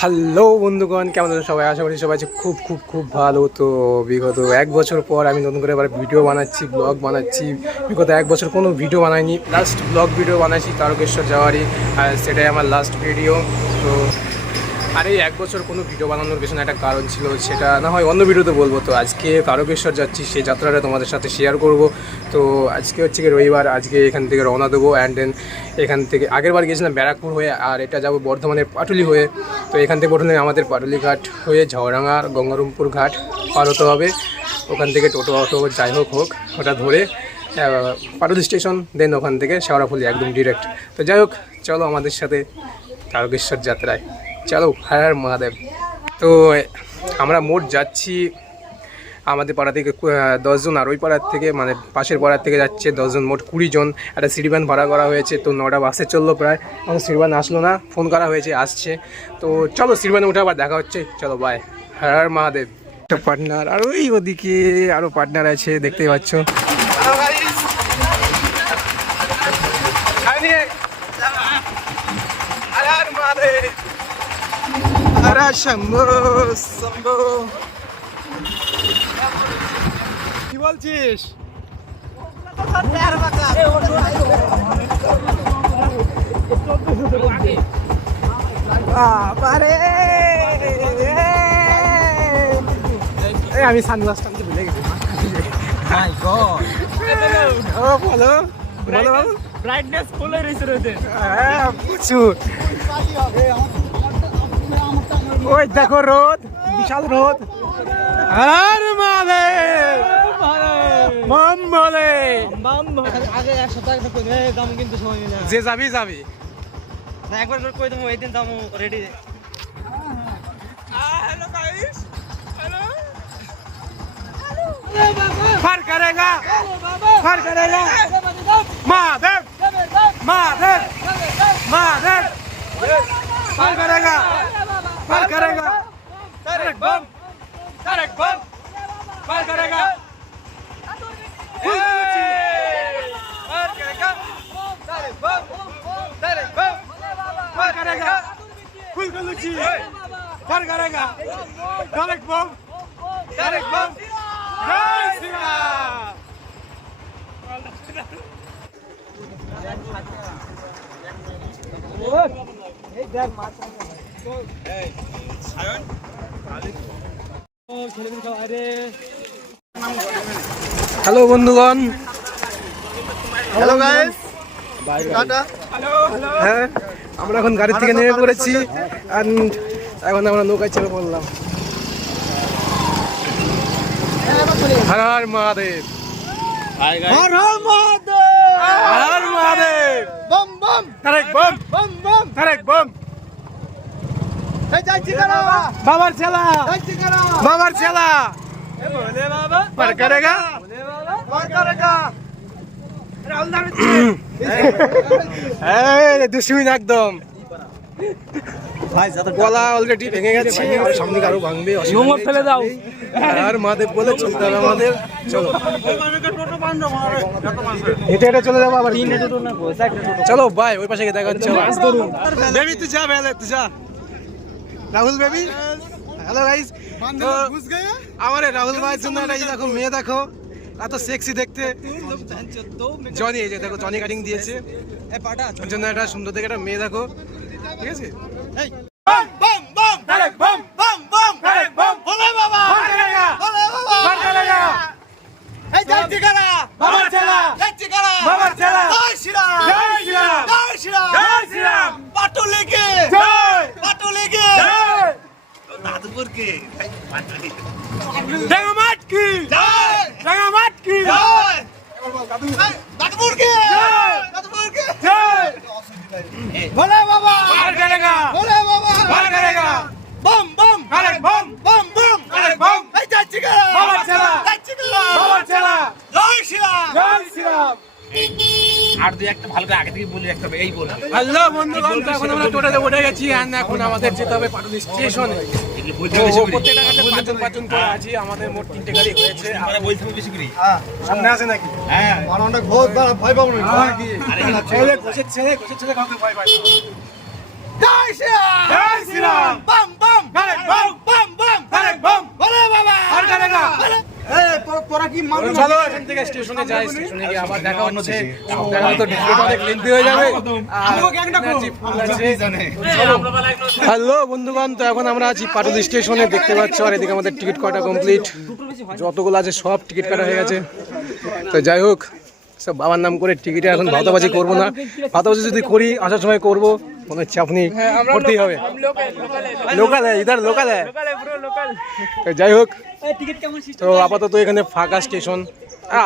Hello বন্ধুগণ, কেমন আছেন সবাই? আশা করি সবাই খুব খুব খুব ভালো। তো বিগত এক বছর পর আমি নতুন করে আবার ভিডিও বানাচ্ছি, ব্লগ বানাচ্ছি। বিগত এক বছর কোনো ভিডিও বানাইনি, লাস্ট ব্লগ ভিডিও বানাচ্ছি তারকেশ্বর যাওয়ারই, আর সেটাই আমার লাস্ট ভিডিও। তো আর এই এক বছর কোনো ভিডিও বানানোর পেছনে একটা কারণ ছিল, সেটা না হয় অন্য ভিডিওতে বলবো। তো আজকে তারকেশ্বর যাচ্ছি, সেই যাত্রাটা তোমাদের সাথে শেয়ার করব। তো আজকে হচ্ছে কি রবিবার, আজকে এখান থেকে রওনা দেবো। অ্যান্ড দেন এখান থেকে আগেরবার গেছিলাম ব্যারাকপুর হয়ে, আর এটা যাবো বর্ধমানের পাটুলি হয়ে। তো এখান থেকে প্রথমে আমাদের পাটুলি ঘাট হয়ে ঝাউরাঙ্গা গঙ্গারামপুর ঘাট পার হতে হবে। ওখান থেকে টোটো অটো যাই হোক ওটা ধরে পাটুলি স্টেশন, দেন ওখান থেকে শেওড়াফুলি একদম ডিরেক্ট। তো যাই হোক, চলো আমাদের সাথে তারকেশ্বর যাত্রায়, চলো। হর মহাদেব। তো আমরা মোট যাচ্ছি আমাদের পাড়া থেকে 10 জন, আর ওই পাড়ার থেকে মানে পাশের পাড়ার থেকে যাচ্ছে 10 জন, মোট 20 জন। একটা সিটিভ্যান ভাড়া করা হয়েছে। তো 9টা বাসে চললো প্রায়, এখন সিটিভ্যান আসলো না, ফোন করা হয়েছে আসছে। তো চলো সিটিভ্যানে উঠে আবার দেখা হচ্ছে, চলো বাই। হর মহাদেব। একটা পার্টনার, আর ওই ওদিকে আরও পার্টনার আছে, দেখতেই পাচ্ছ। কি বলছিস? আমি সানগ্লাস টানতে ভুলে গেছি। বলো বলো, ব্রাইটনেস ফুল হয়েছে রে। হ্যাঁ প্রচুর। ওই দেখো রোদ, বিশাল রোদ। আর মালে মাম বলে আগে 1 সপ্তাহ একটা কই দাম কিন্তু সময় নিয়ে যে যাবি যাবি। একবার করে কই দেবো, এই দিন দাম রেডি। Hello guys, hello. फर करेगा, फर करेगा। महादेव, महादेव, महादेव। फर करेगा, फर करेगा। तारक बम, तारक बम, फर करेगा। फर करेगा, तारक बम, तारक बम, फर करेगा। फुल गलुची फर करेगा, तारक बम, तारक बम। जय श्री राम। হ্যালো বন্ধুগণ, হ্যালো গাইস, টাটা। হ্যাঁ আমরা এখন গাড়ি থেকে নেমে পড়েছি, and এখন আমরা নৌকায় চেপে পড়লাম। হর হর মহাদেব, হর হর মহাদেব, হর হর মহাদেব। বম বম, তারেক বম, বম বম। তারেক বম। এই যাচ্ছি কারা, বাবার ছেলা, যাচ্ছি কারা। বাবার ছেলা। এ বলে বাবা, ফর করেগা, বলে বাবা, ফর করেগা। রাহুল দাঁড় এই দুশ্মন একদম। গলা অলরেডি ভেঙে গেছে, আর সামনে আরো ভাঙবে। নোংর ফেলে দাও। আর মহাদেব বলে চলতে হবে আমাদের। চলো হেঁটে হেঁটে চলে যাবো আবার। চলো বাই, ওই পাশে গিয়ে দেখা হচ্ছে। বেবি তুই যা, বেলে তুই যা। Rahul baby, hello guys. আমার রাহুল ভাইয়ের জন্য একটা এই দেখো মেয়ে, দেখো এত সেক্সি দেখতে। জনি, এই যে দেখো জনি কাটিং দিয়েছে, ওর জন্য একটা সুন্দর দেখে একটা মেয়ে দেখো, ঠিক আছে। বম বম বম, তারেক বম, বম বম, তারেক বম। বলে বাবা, ফর করেগা, বলে বাবা, ফর করেগা। এই যাচ্ছি কারা, বাবার ছেলা, যাচ্ছি কারা, বাবার ছেলা। জয় শ্রী রাম, জয় শ্রী রাম, জয় শ্রী রাম, জয় শ্রী রাম। পাটুলিকে জয়, পাটুলিকে জয়। দাদুপুরকে রাঙামাট কি জয়, রাঙামাট কি জয়, দাদুপুরকে দাদুপুরকে জয়। বলে বাবা, ফর করেগা, বলে বাবা, ফর করেগা। বম বম, তারেক বম, বম বম, তারেক বম। এই যাচ্ছি কারা, বাবার ছেলা, যাচ্ছি কারা, বাবার ছেলা। জয় শ্রী রাম। জয় শ্রী রাম। আর দুই একটা ভালো করে আগে থেকে বলি, একটা এই বল। হ্যালো বন্ধুগণ, তো এখন আমরা টোটোতে উঠে গেছি, আর এখন আমাদের যেতে হবে পাটুলি স্টেশনে। প্রত্যেকটা গাড়িতে 5 জন করে আছি, আমাদের মোট 3টে গাড়ি হয়েছে। আমরা বলছি বেশি করি। সামনে আছে নাকি? হ্যাঁ, অনেক বহুত ভয় পাবো না ছেলে ঘোষের ছেলে কাউকে ভয় পায় না। জয় শ্রী রাম, জয় শ্রী রাম। বম স্টেশনে যাই, স্টেশনে গিয়ে আবার দেখা হচ্ছে। সব দেখা তো ভিডিওটা অনেক লেন্থি হয়ে যাবে। হ্যালো বন্ধুগণ, তো এখন আমরা আছি পাটুলি স্টেশনে, দেখতে পাচ্ছ। আর এদিকে আমাদের টিকিট কাটা কমপ্লিট, যতগুলো আছে সব টিকিট কাটা হয়ে গেছে। তো যাই হোক, সব বাবার নাম করে টিকিটে এখন ভাতাবাজি করবো না। ভাতাবাজি যদি করি আসার সময় করবো, কোনো চাপ নেই, করতেই হবে। লোকাল ইধার লোকাল। তো যাই হোক, তো আপাতত এখানে ফাঁকা স্টেশন,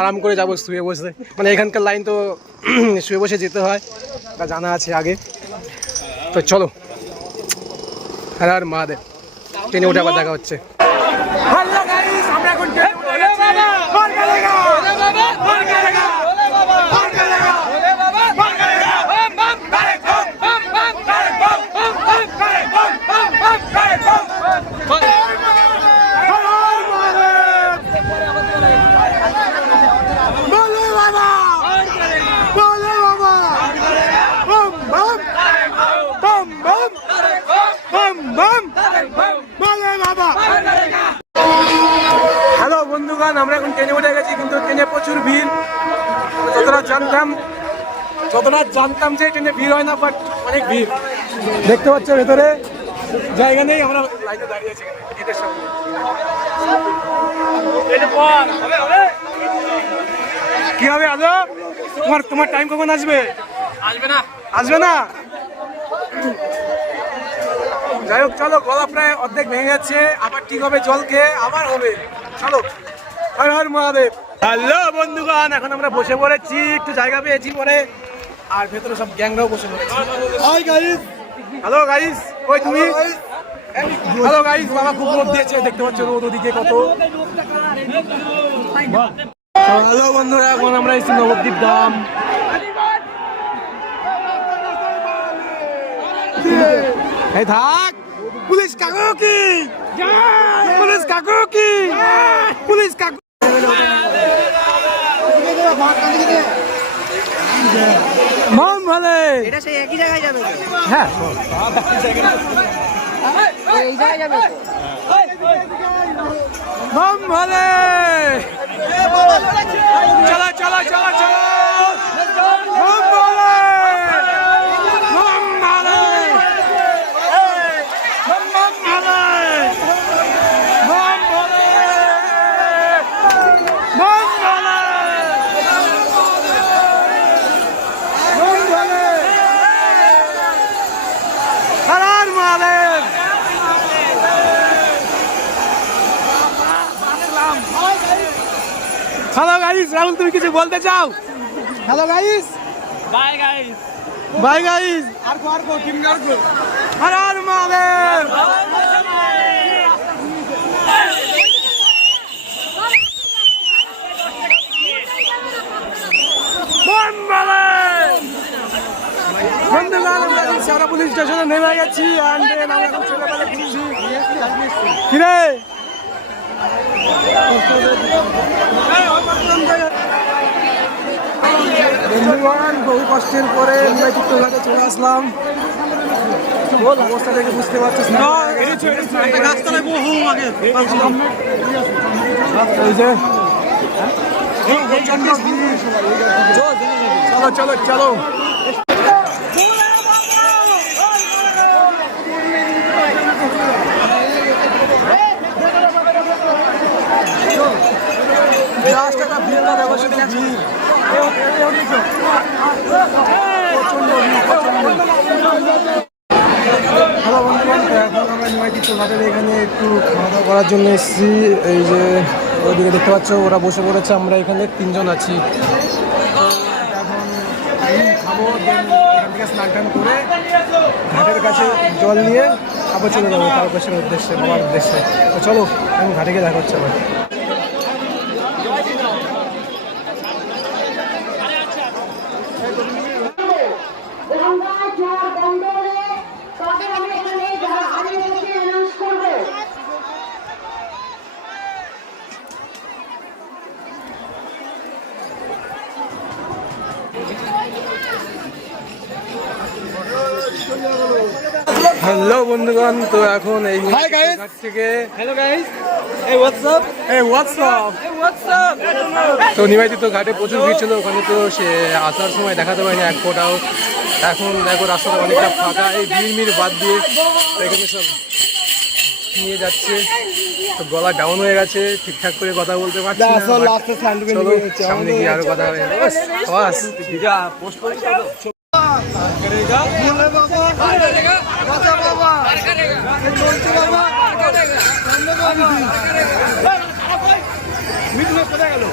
আরাম করে যাবো শুয়ে বসে। মানে এখানকার লাইন তো শুয়ে বসে যেতে হয়, তা জানা আছে আগে। তো চলো, হ্যাঁ আর মহাদেব, ট্রেনে উঠে আবার দেখা হচ্ছে। হ্যালো বন্ধুগণ, আমরা এখন ট্রেনে উঠে গেছি, কিন্তু ট্রেনে প্রচুর ভিড়। যতটা জানতাম যে ট্রেনে ভিড় হয় না, বাট অনেক ভিড়। দেখতে পাচ্ছ ভেতরে জায়গা নেই, আমরা লাইনে দাঁড়িয়ে আছি গেটের সামনে। কি হবে আলো? তোমার টাইম কখন আসবে? আসবে না? যাই হোক, চলো, গলা প্রায় অর্ধেক ভেঙে যাচ্ছে, আবার ঠিক হবে, জল খেয়ে আবার হবে। চলো, হর হর মহাদেব। হ্যালো বন্ধুগণ, এখন আমরা বসে পড়েছি, একটু জায়গা পেয়েছি পরে। আর ভেতরে সব গ্যাংরাও বসে পড়েছে। হ্যালো গাইস, কই তুমি? হ্যালো গাইস, বাবা খুব রোদ দিয়েছে, দেখতে পাচ্ছ রোদ ওদিকে কত। হ্যালো বন্ধুরা, এখন আমরা এসেছি নবদ্বীপ ধাম। এই থাক, পুলিশ কাকু কি, পুলিশ কাকু কি, পুলিশ কাকু। মম ভালে, এটা সেই একই জায়গায় যাবে। হ্যাঁ এই জায়গায় যাবে। মম ভালে, চলো চলো চলো চলো। মম ভালে, মম ভালে, মম ভালে, মম ভালে, মম ভালে, মম ভালে, হর মহাদেব। হ্যালো গাইস, রাহুল তুমি কিছু বলতে চাও? Hello guys, bye guys. Bye guys. আর কো কিম আর কো। হর হর মহাদেব। বন্ধুগণ, আমরা এখন শেওড়া পুলিশ স্টেশনে নেমে গেছি। আর আমরা এখন ছেলেবেলা ঘুরছি। কিরে বন্ধুগণ, বহু কষ্টের পরে চিত্রঘাটে চলে আসলাম। অবস্থা দেখে বুঝতে পারছিস না, এই যে চলো চলো চলো। রাস্তাটা ভিড়টা দেখো, শুধু ভিড়, প্রচন্ড ভিড়, প্রচন্ড। হ্যালো বন্ধুগণ, এখন আমরা নিমাইচিত্রঘাটের এখানে একটু খাওয়া দাওয়া করার জন্য এসেছি। এই যে ওইদিকে দেখতে পাচ্ছ, ওরা বসে পড়েছে, আমরা এখানে 3 জন আছি। এখন খাবো, দেন এখান থেকে স্নান টান করে ঘাটের কাছে জল নিয়ে আবার চলে যাবো তারকেশ্বর উদ্দেশ্যে, বাবার উদ্দেশ্যে। তো চলো, আমি ঘাটে গিয়ে দেখা হচ্ছে আবার। হ্যালো বন্ধুগণ, তো এখন এই Hi, guys. ঘাট থেকে Hello guys. Hey, what's up? WhatsApp Hey, what's up? তো নিমাইতে তো ঘাটে প্রচুর ভিড় ছিল, ওখানে তো সে আসার সময় দেখাতে পারেনি এক ফোটাও। এখন দেখো রাস্তাটা অনেকটা ফাঁকা, এই ভিড় বাদ দিয়ে তো এখানে সব নিয়ে যাচ্ছে। তো গলা ডাউন হয়ে গেছে, ঠিকঠাক করে কথা বলতে পারছি না। আসল but লাস্টে স্যান্ডউইচ চলো সামনে গিয়ে আরো কথা হবে। বাস पोस्ट करेगा बोले बाबा बाबा बाबा चलते बाबा बाबा मिट में पता गलो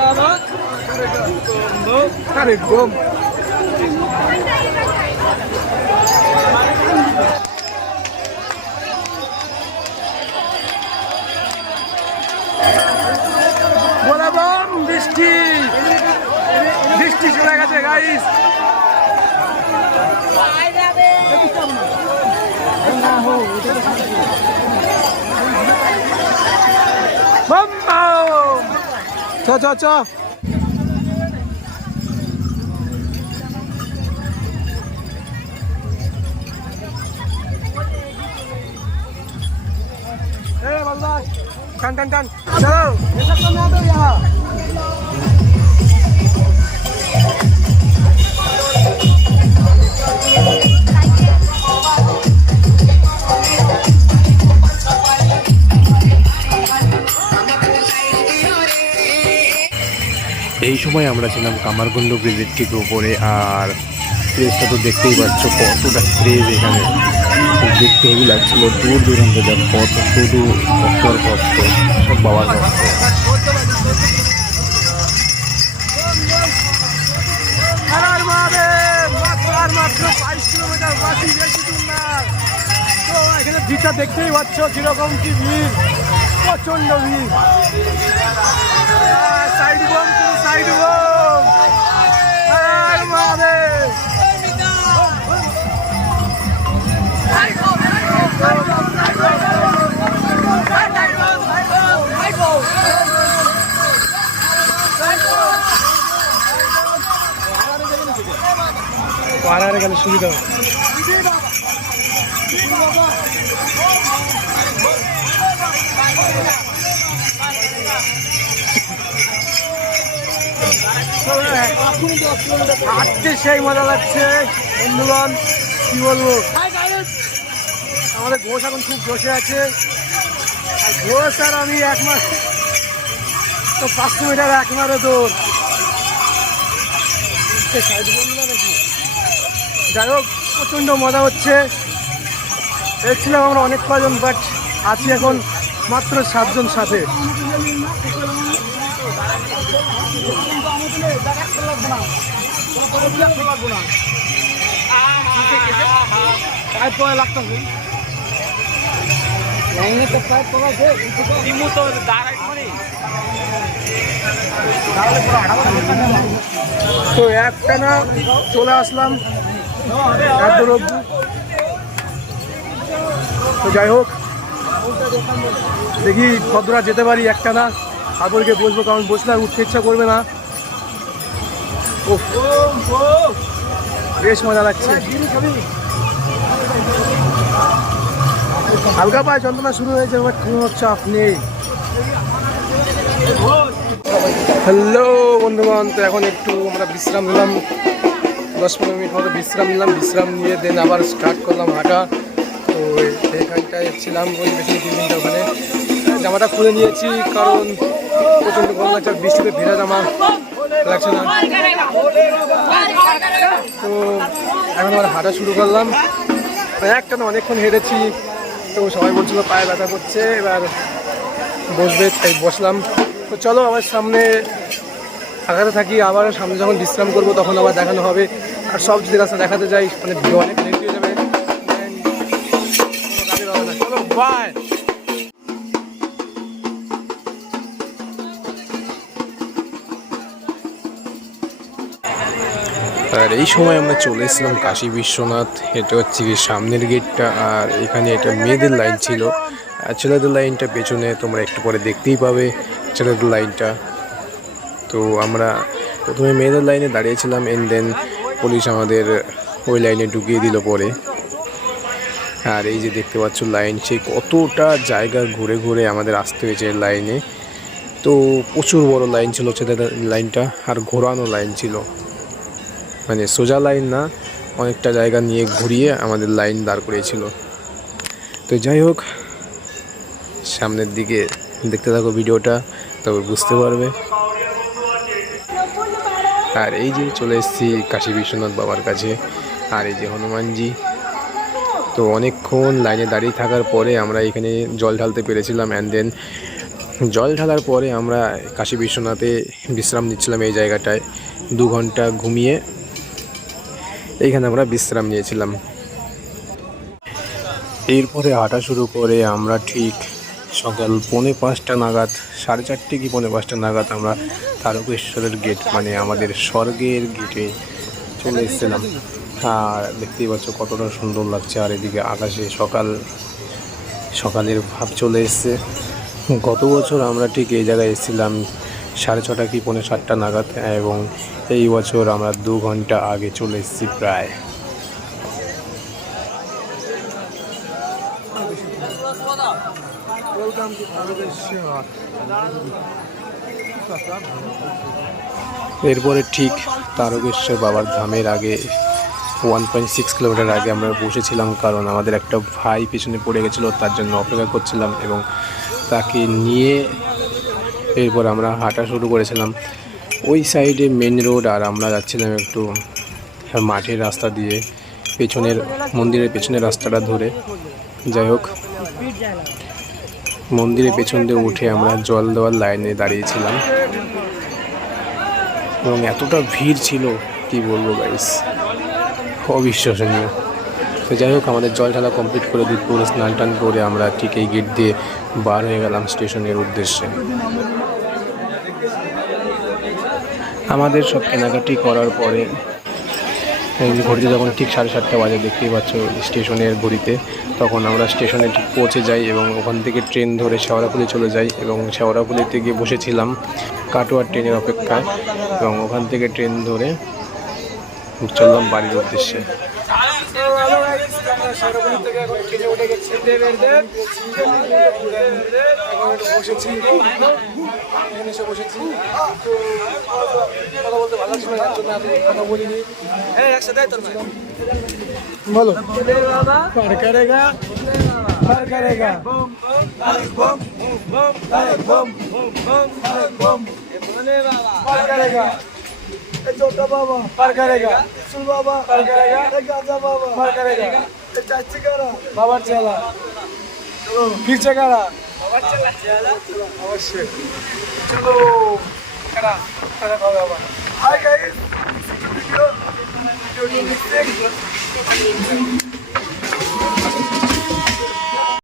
बाबा আরে গম বলে বম বৃষ্টি বৃষ্টি চলে গেছে গাইস। বম বম চ চ চ টান টান টান চলো। এই সময় আমরা ছিলাম কামারকুণ্ড ব্রিজের ঠিক উপরে, আর ক্রেজটা তো দেখতেই পাচ্ছ কতটা ক্রেজ এখানে, দেখতে হেভি লাগছিল। দূর দূরান্ত যা কত শুধু ভক্তর ভক্ত, সব বাবার ভক্ত। মাত্র 22 কিলোমিটার বাকি, বেশি দূর না। তো এখানে ভিড়টা দেখতেই পাচ্ছ কিরকম কি ভিড়, প্রচন্ড ভিড়। সাইড বম সাইড বম আর মারে পাড়ারে গেলে সুবিধা হবে। হাঁটতে সেই মজা লাগছে বন্ধুগণ, কি বলবো। আমাদের ঘোষ এখন খুব বসে আছে, আর ঘোষ আর আমি এক মাস তো 500 মিটার এক মারে দৌড়। যাই হোক প্রচণ্ড মজা হচ্ছে। এসেছিলাম আমরা অনেক কজন, বাট আছি এখন মাত্র 7 জন সাথে। তো একটানা চলে আসলাম এত অব্দি। তো যাই হোক দেখি কতটা যেতে পারি একটানা, তারপর গিয়ে বসবো, কারণ বসলে আর উঠতে ইচ্ছা করবে না। ও বেশ মজা লাগছে। হালকা পায়ে যন্ত্রণা শুরু হয়েছে, বাট কোনো চাপ নেই। হ্যালো বন্ধুগণ, তো এখন একটু আমরা বিশ্রাম নিলাম, 10-15 মিনিট মতো বিশ্রাম নিলাম। বিশ্রাম নিয়ে দেন আবার স্টার্ট করলাম হাঁটা। তো এইখানটায় ছিলাম ওই বেশি 3 ঘন্টা ওখানে। জামাটা খুলে নিয়েছি কারণ প্রচণ্ড গরম লাগছে, বৃষ্টিতে ভেজা জামা লাগছে না। তো এখন আবার হাঁটা শুরু করলাম। একটা না অনেকক্ষণ হেঁটেছি, তো সবাই বলছিল পায়ে ব্যথা করছে, এবার বসবে, তাই বসলাম। তো চলো আবার সামনে থাকাতে থাকি, আবার সামনে যখন বিশ্রাম করবো তখন আবার দেখানো হবে। আর সব যদি রাস্তা দেখাতে যাই মানে ভিডিও অনেক লেট হয়ে যাবে। চলো বাই। আর এই সময় আমরা চলে এসেছিলাম কাশী বিশ্বনাথ। এটা হচ্ছে কি সামনের গেটটা, আর এখানে এটা মেয়েদের লাইন ছিল, আর ছেলেদের লাইনটা পেছনে, তোমরা একটু পরে দেখতেই পাবে ছেলেদের লাইনটা। তো আমরা প্রথমে মেয়েদের লাইনে দাঁড়িয়েছিলাম, এন্ড দেন পুলিশ আমাদের ওই লাইনে ঢুকিয়ে দিল পরে। আর এই যে দেখতে পাচ্ছ লাইন, সেই কতটা জায়গা ঘুরে ঘুরে আমাদের আসতে হয়েছে লাইনে। তো প্রচুর বড় লাইন ছিল সেটা লাইনটা, আর ঘোরানো লাইন ছিল, মানে সোজা লাইন না, অনেকটা জায়গা নিয়ে ঘুরিয়ে আমাদের লাইন দাঁড় করিয়েছিল। তো যাই হোক, সামনের দিকে দেখতে থাকো ভিডিওটা, তবে বুঝতে পারবে। আর এই যে চলে এসেছি কাশী বিশ্বনাথ বাবার কাছে, আর এই যে হনুমানজি। তো অনেকক্ষণ লাইনে দাঁড়িয়ে থাকার পরে আমরা এখানে জল ঢালতে পেরেছিলাম, অ্যান্ড দেন জল ঢালার পরে আমরা কাশী বিশ্বনাথে বিশ্রাম নিচ্ছিলাম এই জায়গাটায়। 2 ঘন্টা ঘুমিয়ে এইখানে আমরা বিশ্রাম নিয়েছিলাম। এরপরে হাঁটা শুরু করে আমরা ঠিক সকাল 4:45 নাগাদ, 4:30 কি 4:45 নাগাদ আমরা তারকেশ্বরের গেট, মানে আমাদের স্বর্গের গেটে চলে এসেছিলাম। আর দেখতেই পাচ্ছ কতটা সুন্দর লাগছে, আর এদিকে আকাশে সকালের ভাব চলে এসছে। গত বছর আমরা ঠিক এই জায়গায় এসেছিলাম 6:30 কি 7:45 নাগাদ, এবং এই বছর আমরা 2 ঘন্টা আগে চলে এসেছি প্রায়। এরপরে ঠিক তারকেশ্বর বাবার ধামের আগে 1.6 কিলোমিটার আগে আমরা বসেছিলাম, কারণ আমাদের একটা ভাই পিছনে পড়ে গেছিলো, তার জন্য অপেক্ষা করছিলাম, এবং তাকে নিয়ে এরপর আমরা হাঁটা শুরু করেছিলাম। ওই সাইডে মেন রোড, আর আমরা যাচ্ছিলাম একটু মাঠের রাস্তা দিয়ে, মন্দিরের পেছনের রাস্তাটা ধরে। যাই হোক, মন্দিরের পেছন দিয়ে উঠে আমরা জল দেওয়ার লাইনে দাঁড়িয়েছিলাম, এবং এতটা ভিড় ছিল কি বলবো গাইস, অবিশ্বাসনীয়। তো যাই হোক, আমাদের জল ঢালা কমপ্লিট করে দুধপুরে স্নান টান করে আমরা ঠিক এই গেট দিয়ে বার হয়ে গেলাম স্টেশনের উদ্দেশ্যে। আমাদের সব কেনাকাটি করার পরে ঘড়িতে যখন ঠিক 7:30 বাজে, দেখতেই পাচ্ছ স্টেশনের ঘড়িতে, তখন আমরা স্টেশনে ঠিক পৌঁছে যাই, এবং ওখান থেকে ট্রেন ধরে শেওড়াফুলি চলে যাই, এবং শেওড়াফুলিতে গিয়ে বসেছিলাম কাটোয়ার ট্রেনের অপেক্ষায়, এবং ওখান থেকে ট্রেন ধরে চললাম বাড়ির উদ্দেশ্যে। বলো পার করেগা পার করেগা পার করেগা छोटा बाबा पार करेगा, सुन बाबा पार करेगा, गाजा बाबा पार करेगा, चाची करा बाबा चला, चलो फिर से करा बाबा चला अवश्य चलो करा करा बाबा। Hi guys, video